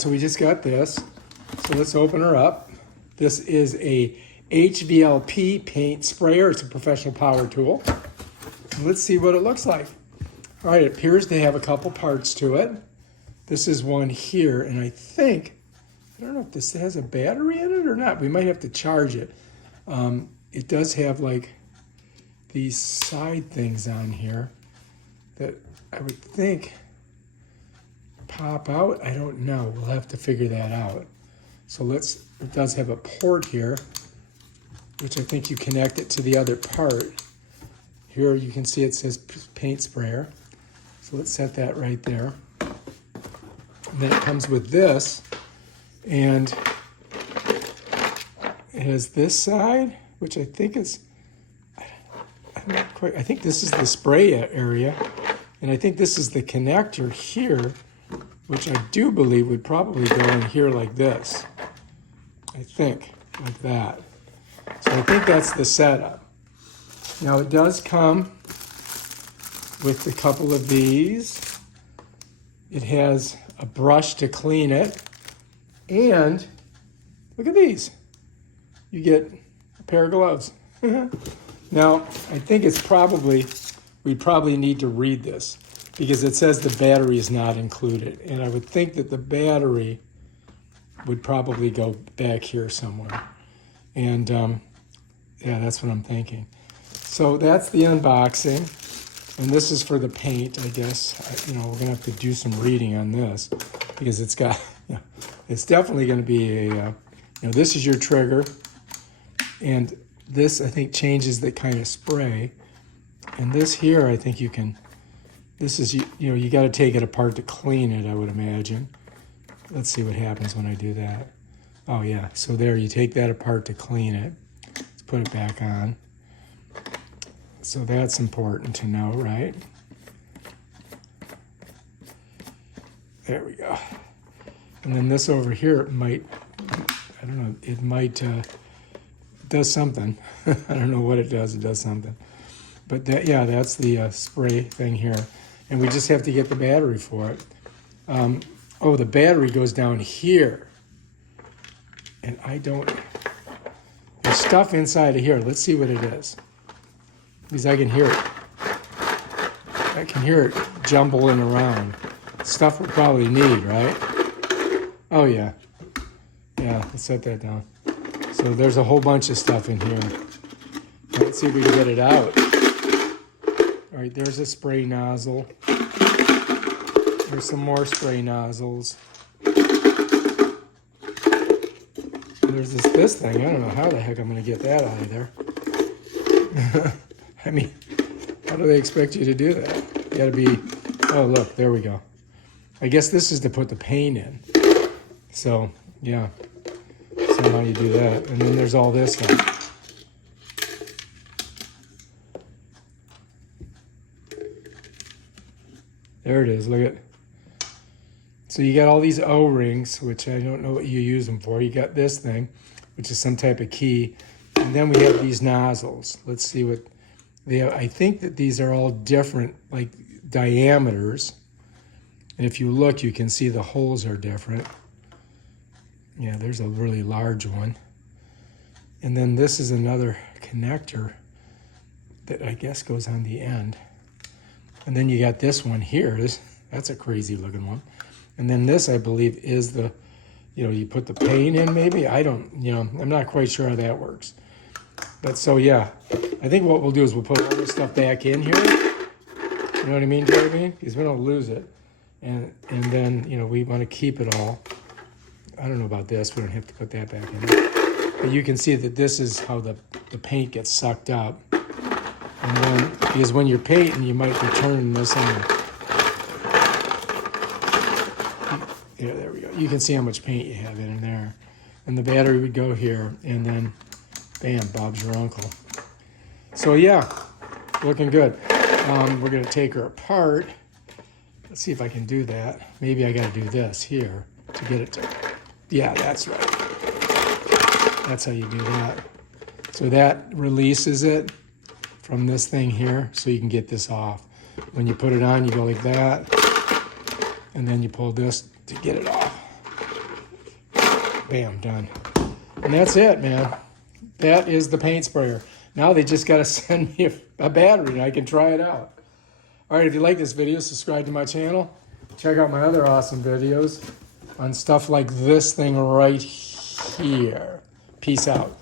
So we just got this. So let's open her up. This is a HVLP paint sprayer. It's a professional power tool. Let's see what it looks like. All right, it appears to have a couple parts to it. This is one here, and I don't know if this has a battery in it or not. We might have to charge it. It does have like these side things on here that I would think pop out. I don't know. We'll have to figure that out. So it does have a port here, which I think you connect it to the other part. Here you can see it says paint sprayer. So let's set that right there. And then it comes with this, and it has this side, which I think is, I'm not quite, I think this is the spray area, and I think this is the connector here, which I do believe would probably go in here like this. I think, like that. So I think that's the setup. Now it does come with a couple of these. It has a brush to clean it. And look at these. You get a pair of gloves. Now, I think we probably need to read this because it says the battery is not included. And I would think that the battery would probably go back here somewhere. And yeah, that's what I'm thinking. So that's the unboxing. And this is for the paint, I guess. We're gonna have to do some reading on this because it's got, it's definitely gonna be a, this is your trigger. And this, I think, changes the kind of spray. And this here, I think you can, this is, you got to take it apart to clean it, I would imagine. Let's see what happens when I do that. Oh, yeah. So there, you take that apart to clean it. Let's put it back on. So that's important to know, right? There we go. And then this over here, it might, I don't know, it might, does something. I don't know what it does. It does something. But that, yeah, that's the spray thing here. And we just have to get the battery for it. Oh, the battery goes down here. And there's stuff inside of here. Let's see what it is. Because I can hear it. I can hear it jumbling around. Stuff we'll probably need, right? Oh, yeah. Yeah, let's set that down. So there's a whole bunch of stuff in here. Let's see if we can get it out. All right, there's a spray nozzle. There's some more spray nozzles. There's this thing. I don't know how the heck I'm going to get that out of there. I mean, how do they expect you to do that? You got to be, oh, look, there we go. I guess this is to put the paint in. So, yeah. So how you do that. And then there's all this stuff. There it is, look at. So you got all these O-rings, which I don't know what you use them for. You got this thing, which is some type of key. And then we have these nozzles. Let's see what they have. I think that these are all different, like diameters. And if you look, you can see the holes are different. Yeah, there's a really large one. And then this is another connector that I guess goes on the end. And then you got this one here. That's a crazy looking one. And then this, I believe, is the, you put the paint in maybe. I'm not quite sure how that works. But so, yeah, I think what we'll do is we'll put all this stuff back in here. You know what I mean, Jeremy? Because we don't lose it. And then, we want to keep it all. I don't know about this. We don't have to put that back in. But you can see that this is how the paint gets sucked up. And then, because when you're painting, you might be turning this on. Yeah, there we go. You can see how much paint you have in there. And the battery would go here, and then, bam, Bob's your uncle. So yeah, looking good. We're gonna take her apart. Let's see if I can do that. Maybe I gotta do this here to get it to, yeah, that's right. That's how you do that. So that releases it from this thing here, so you can get this off. When you put it on, you go like that, and then you pull this to get it off. Bam, done. And that's it, man. That is the paint sprayer. Now they just got to send me a battery and I can try it out. All right, if you like this video, subscribe to my channel. Check out my other awesome videos on stuff like this thing right here. Peace out.